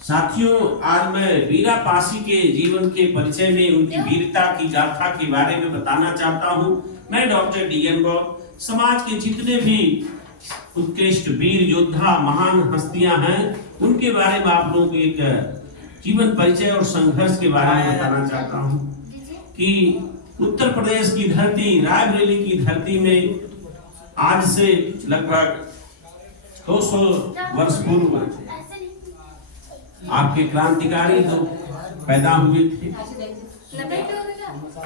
साथियों, आज मैं वीरापासी के जीवन के परिचय में उनकी वीरता की गाथा के बारे में बताना चाहता हूं। मैं डॉक्टर डी.एन. बॉब समाज के जितने भी उत्कृष्ट वीर योद्धा महान हस्तियां हैं उनके बारे में आप लोगों को एक जीवन परिचय और संघर्ष के बारे में बताना चाहता हूं कि उत्तर प्रदेश की धरती, रायबरेली की धरती में आज से लगभग 200 वर्ष पूर्व आपके क्रांतिकारी तो पैदा हुए थे।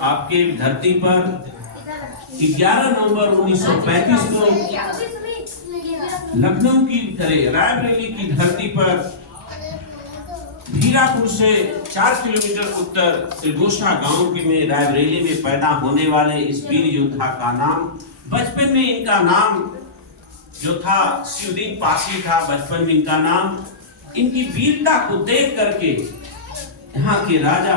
आपके धरती पर 11 नवंबर 1935 को लखनऊ की रायबरेली की धरती पर भीरापुर से 4 किलोमीटर उत्तर त्रिगोशा गांव के में रायबरेली में पैदा होने वाले इस वीर योद्धा का नाम, बचपन में इनका नाम जो था शिवदीन पासी था। बचपन में इनका नाम, इनकी वीरता को देख करके यहाँ के राजा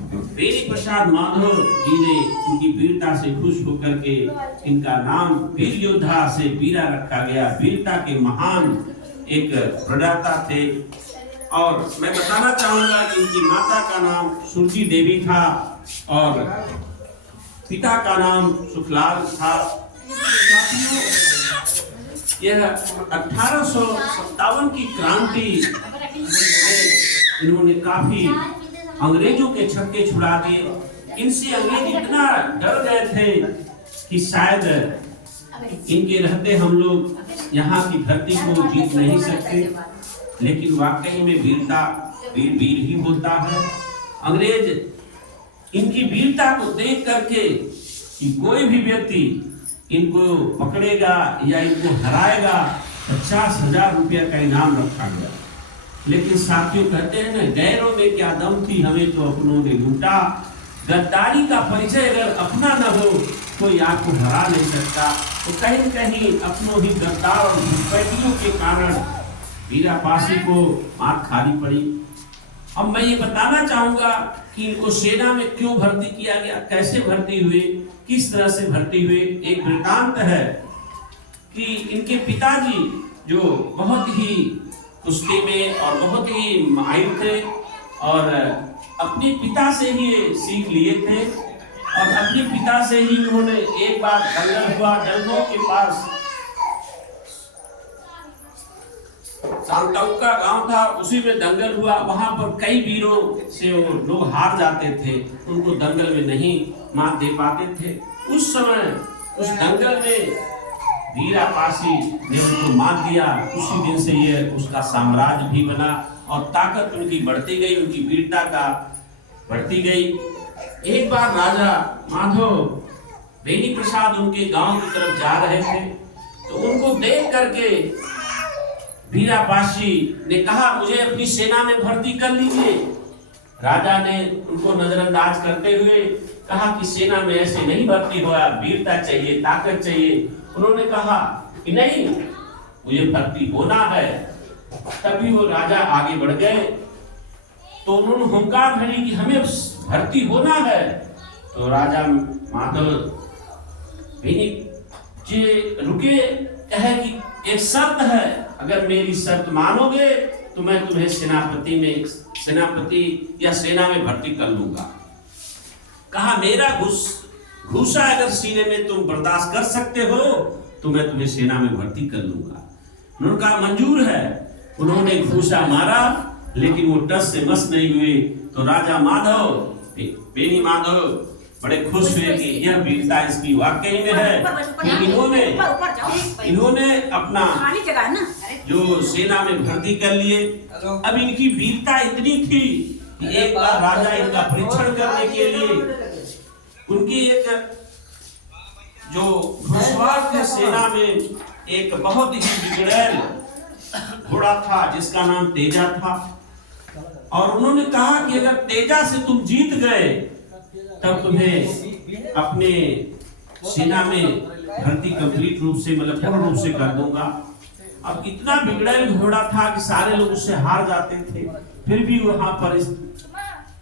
बेनी प्रसाद माधव जी ने इनकी वीरता से खुश होकर के इनका नाम वीर योद्धा से वीरा रखा गया। वीरता के महान एक प्रदाता थे। और मैं बताना चाहूंगा कि इनकी माता का नाम सुरती देवी था और पिता का नाम सुखलाल था। यह 1857 की क्रांति इन्होंने काफी अंग्रेजों के छक्के छुड़ा दिए। इनसे अंग्रेज इतना डर गए थे कि शायद इनके रहते हम लोग यहाँ की धरती को जीत नहीं सकते। लेकिन वाकई में वीरता वीर वीर ही होता है। अंग्रेज इनकी वीरता को देख करके कि कोई भी व्यक्ति इनको पकड़ेगा या इनको हराएगा 50,000 रुपया का इनाम रखा गया। लेकिन साथियों कहते हैं ना, गैरों में क्या दम थी, हमें तो अपनों ने लूटा। गद्दारी का परिचय अगर अपना न हो कोई आपको हरा नहीं सकता। तो कहीं न कहीं अपनों ही गद्दार और घुसपैठियों के कारण वीरापासी को मार खानी पड़ी। अब मैं ये बताना चाहूंगा कि इनको सेना में क्यों भर्ती किया गया, कैसे भर्ती हुए, किस तरह से भर्ती हुए। एक वृतांत है कि इनके पिताजी जो बहुत ही कुश्ती में और बहुत ही माहिर थे और अपने पिता से ही सीख लिए थे। और अपने पिता से ही उन्होंने एक बार दंगल हुआ जंगलों के पास, सांताऊ का गांव था, उसी में दंगल हुआ। वहां पर कई वीरों से वो लोग हार जाते थे, उनको दंगल में नहीं मात दे पाते थे। उस समय उस दंगल में वीरापासी ने उनको मात दिया। उसी दिन से ये उसका साम्राज्य भी बना और ताकत उनकी बढ़ती गई, उनकी वीरता का बढ़ती गई। एक बार राजा माधव बेनी प्रसाद उनके गांव की तरफ जा रहे थे, तो उनको देख करके वीरापासी ने कहा, मुझे अपनी सेना में भर्ती कर लीजिए। राजा ने उनको नजरअंदाज करते हुए कहा कि सेना में ऐसे नहीं भर्ती होगा, वीरता चाहिए, ताकत चाहिए। उन्होंने कहा कि नहीं, मुझे भर्ती होना है। तभी वो राजा आगे बढ़ गए तो उन्होंने हुंकार भरी कि हमें भर्ती होना है। तो राजा माधव बेनी जी रुके, कहे कि एक शर्त है, अगर मेरी शर्त मानोगे तो मैं तुम्हें सेनापति या सेना में भर्ती कर लूंगा। कहा, मेरा घूसा अगर सीने में तुम बर्दाश्त कर सकते हो तो मैं तुम्हें सेना में भर्ती कर लूंगा। उन्होंने कहा मंजूर है। उन्होंने घूसा मारा लेकिन वो टस से मस नहीं हुए। तो राजा माधव बेनी माधव बड़े खुश हुए कि यह वीरता इसकी वाकई में है। इन्होंने अपना जो सेना में भर्ती कर लिए। अब इनकी वीरता इतनी थी कि एक बार राजा इनका परीक्षण करने के लिए उनकी एक जो घुड़सवार थे सेना में, एक बहुत ही बिगड़ैल घोड़ा था जिसका नाम तेजा था। और उन्होंने कहा कि अगर तेजा से तुम जीत गए तब तुम्हें अपने सेना में भर्ती कंप्लीट रूप से, मतलब पूर्ण रूप से कर दूंगा। अब इतना बिगड़ैल घोड़ा था कि सारे लोग उससे हार जाते थे, फिर भी वहां पर इस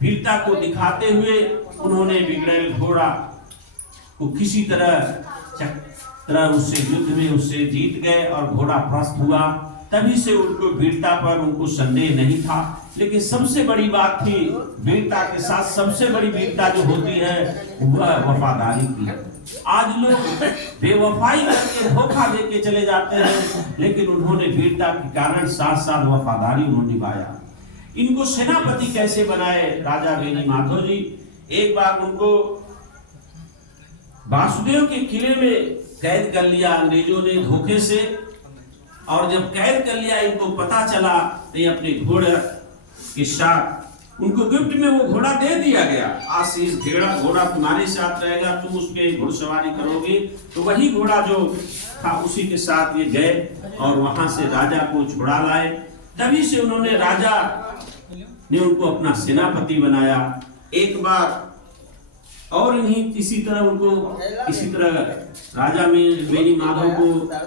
वीरता को दिखाते हुए उन्होंने बिगड़ैल घोड़ा को किसी तरह उससे युद्ध में उससे जीत गए और घोड़ा परास्त हुआ। तभी से उनको वीरता पर उनको संदेह नहीं था। लेकिन सबसे बड़ी बात थी, वीरता के साथ सबसे बड़ी वीरता जो होती है वह वफादारी की। आज लोग बेवफाई करके धोखा देके चले जाते हैं, लेकिन उन्होंने वीरता के कारण साथ साथ वफादारी उन्होंने निभाया। इनको सेनापति कैसे बनाए राजा बेनी माधव जी? एक बार उनको वासुदेव के किले में कैद कर लिया अंग्रेजों ने धोखे से, और जब कैद कर लिया इनको पता चला तो ये अपने घोड़े के साथ उनको गिफ्ट में वो घोड़ा दे दिया गया। आज से इस घोड़ा तुम्हारे साथ रहेगा, तुम उस पे घुड़सवारी करोगे। तो वही घोड़ा जो था उसी के साथ ये गए और वहां से राजा को छुड़ा लाए। तभी से उन्होंने राजा ने उनको अपना सेनापति बनाया। एक बार और इन्हीं इसी तरह राजा में बेनी माधव को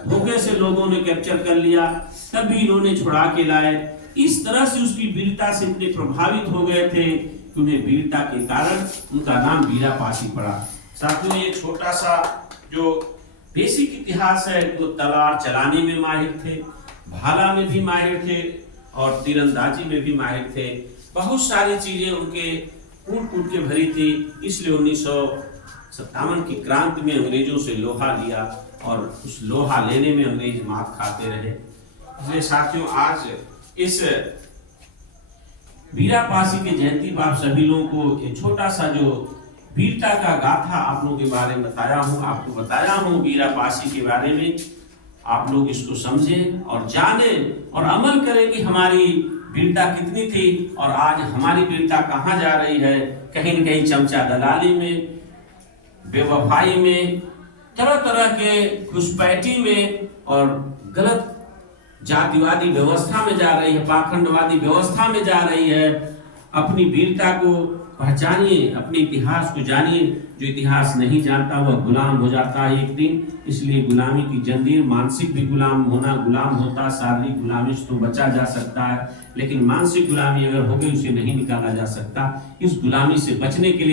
धोखे से लोगों ने कैप्चर कर लिया, तब भी इन्होंने छुड़ा के लाए। इस तरह से उसकी वीरता से इतने प्रभावित हो गए थे कि उन्हें वीरता के कारण उनका नाम वीरापासी पड़ा। साथियों, ये छोटा सा जो बेसिक इतिहास है, तो तलवार चलाने में माहिर थे, भाला में भी माहिर थे और तीरंदाजी में भी माहिर थे। बहुत सारी चीजें उनके कूट के भरी थी। इसलिए 1957 की क्रांति में अंग्रेजों से लोहा लिया और उस लोहा लेने में अंग्रेज मात खाते रहे। इसलिए साथियों, आज इस वीरापासी की जयंती पर आप सभी लोगों को एक छोटा सा जो वीरता का गाथा आप लोगों के बारे में आपको बताया हूँ वीरापासी के बारे में। आप लोग इसको समझें और जानें और अमल करें कि हमारी वीरता कितनी थी और आज हमारी वीरता कहाँ जा रही है। कहीं न कहीं चमचा दलाली में, बेवफाई में, तरह तरह के घुसपैठी में और गलत जातिवादी व्यवस्था में जा रही है, पाखंडवादी व्यवस्था में जा रही है। अपनी वीरता को पहचानिए, अपने इतिहास को जानिए। जो इतिहास नहीं जानता वह गुलाम हो जाता है एक दिन। इसलिए गुलामी की जंजीर, मानसिक भी गुलाम होता, शारीरिक गुलामी से तो बचा जा सकता है, लेकिन मानसिक गुलामी अगर हो गई उसे नहीं निकाला जा सकता। इस गुलामी से बचने के लिए